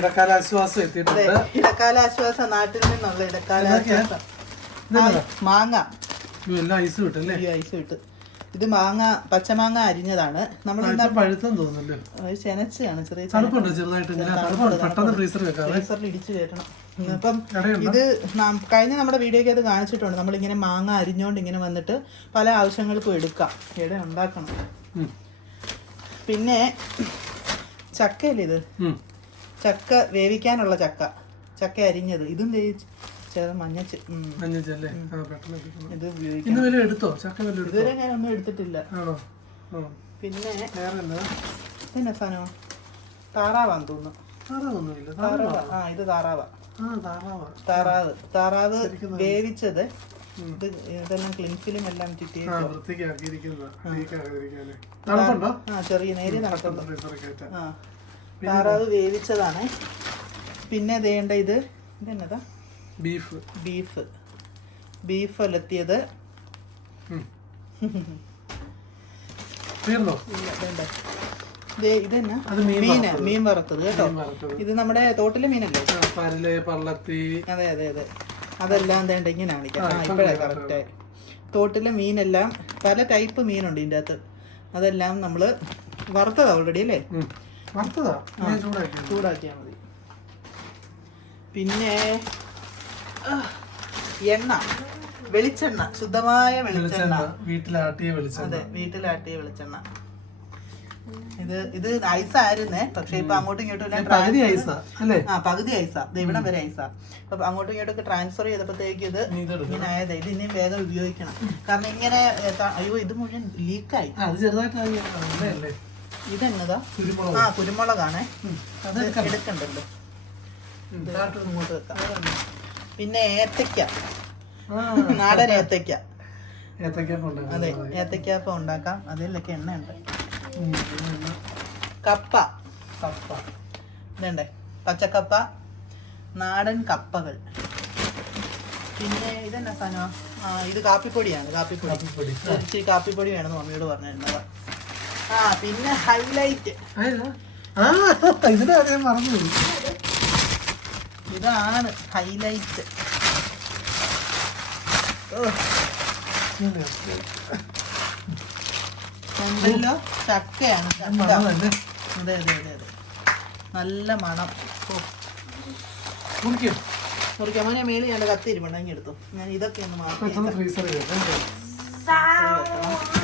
ഇടക്കാല ആശ്വാസം എത്തിയിട്ടുണ്ട്. ഇടക്കാല ആശ്വാസം നാട്ടിൽ നിന്നുള്ള ഇടക്കാല ആശ്വാസം മാങ്ങ. എല്ലാം ഐസ് കിട്ടും ഈ ഐസ് കിട്ടും ഇത് മാങ്ങ പച്ചമാങ്ങ അരിഞ്ഞതാണ്. നമ്മൾ പഴുത്തം തോന്നുന്നല്ലോ? ഒരു ചെറിയ തണുപ്പുണ്ട് ചെറുതായിട്ട് ഇങ്ങനെ? പെട്ടെന്ന് ഫ്രീസർ ഫ്രീസറിൽ ഇടിച്ചു കയറ്റണം അപ്പം ഇത് കഴിഞ്ഞ നമ്മുടെ വീഡിയോയ്ക്ക് അത് കാണിച്ചിട്ടുണ്ട്. നമ്മളിങ്ങനെ മാങ്ങ അരിഞ്ഞോണ്ട് ഇങ്ങനെ വന്നിട്ട് പല ആവശ്യങ്ങൾക്കും എടുക്കാം. ഇട ഉണ്ടാക്കണം. പിന്നെ ചക്കയല്ലേ ഇത്. ചക്ക വേവിക്കാനുള്ള ചക്ക. ചക്ക അരിഞ്ഞത്. ഇതും എടുക്കണം. ഇത് എടുത്തോ? ചക്ക ഇതുവരെ ഞാൻ ഒന്നും എടുത്തിട്ടില്ല. ആണോ? പിന്നെ പിന്നെ സാധനം? താറാവാന്ന് തോന്നുന്നു. ആ ഇത് താറാവ. താറാവാ. താറാവ്. വേവിച്ചത് ഇത് ഇതെല്ലാം ക്ലിൻഫിലും എല്ലാം ചുറ്റി ആ. ചെറിയ നേരിയ തണുപ്പുണ്ട് ആ. താറാവ് വേവിച്ചതാണ്. പിന്നെ വേണ്ട ഇത്? ഇതെന്നതാ? ബീഫ്. ബീഫ്. ബീഫ് അലത്തിയത്. തീർന്നോ? ഇതെന്നാ? മീന് മീൻ വറുത്തത് കേട്ടോ. ഇത് നമ്മുടെ തോട്ടിലെ മീനല്ലേ? പരൽ പള്ളത്തി. അതെ അതെ അതെ. അതെല്ലാം വേണ്ട ഇങ്ങനെ കാണിക്കാം ഇപ്പോഴാ കറക്റ്റായി തോട്ടിലെ മീനെല്ലാം പല ടൈപ്പ് മീനുണ്ട് ഇതിന്റെ അകത്ത്. അതെല്ലാം നമ്മൾ വറുത്തതാ ഓൾറെഡി അല്ലേ. വറുത്തതാ ഞാൻ ചൂടാക്കി ചൂടാക്കിയാൽ മതി. പിന്നെ എണ്ണ. വെളിച്ചെണ്ണ. ശുദ്ധമായ വെളിച്ചെണ്ണ. വീട്ടിലാട്ടിയ വെളിച്ചെണ്ണ. അതെ വീട്ടിലാട്ടിയ വെളിച്ചെണ്ണ. ഇത് ഇത് ഐസായിരുന്നേ. പക്ഷെ ഇപ്പൊ അങ്ങോട്ടും ഇങ്ങോട്ടും പകുതി ഐസാ ആ പകുതി ഐസ. ഇവിടം വരെ ഐസ. അപ്പൊ അങ്ങോട്ടും ഇങ്ങോട്ടും ട്രാൻസ്ഫർ ചെയ്തപ്പോഴത്തേക്ക് ഇത്. ഇങ്ങനെ ആയത് ഇത് ഇനിയും വേഗം ഉപയോഗിക്കണം. കാരണം ഇങ്ങനെ അയ്യോ ഇത് മുഴുവൻ ലീക്കായി അത് ചെറുതായിട്ട് ഇതെന്നതാ? കുരുമുളക്. ആ കുരുമുളകാണേ. അത് എടുക്കണ്ടല്ലോ. ഇങ്ങോട്ട് വെക്കാം. പിന്നെ ഏത്തയ്ക്ക. നാടൻ ഏത്തയ്ക്ക. അതെ ഏത്തയ്ക്കാപ്പം ഉണ്ടാക്കാം. അതിലൊക്കെ എണ്ണ ഉണ്ട് കപ്പ. കപ്പ. ഇതുണ്ടേ. പച്ചക്കപ്പ നാടൻ കപ്പകൾ. പിന്നെ ഇതെന്നാ സാധനം? ആ ഇത് കാപ്പിപ്പൊടിയാണ് കാപ്പിപ്പൊടി. ഇച്ചിരി കാപ്പിപ്പൊടി വേണമെന്ന് മമ്മിയോട് പറഞ്ഞിരുന്നത്. ആ പിന്നെ ഹൈലൈറ്റ്? ആ ഇതിന്റെ കാര്യം മറന്നു ഇതാണ് ഹൈലൈറ്റ് ഓ. ചെമ്പല്ലോ ചക്കയാണ് ചക്ക. മറന്നതല്ലേ? അതെ അതെ അതെ അതെ. നല്ല മണം. ഓ. കുടിക്കും. മോനെ മേളിൽ ഞാൻ കത്തിരിപ്പുണ്ടെങ്കിൽ എടുത്തു. ഞാൻ ഇതൊക്കെ ഒന്ന് മാറ്റി പെട്ടെന്ന് ഫ്രീസറിൽ വെക്കാം. വെക്കണം.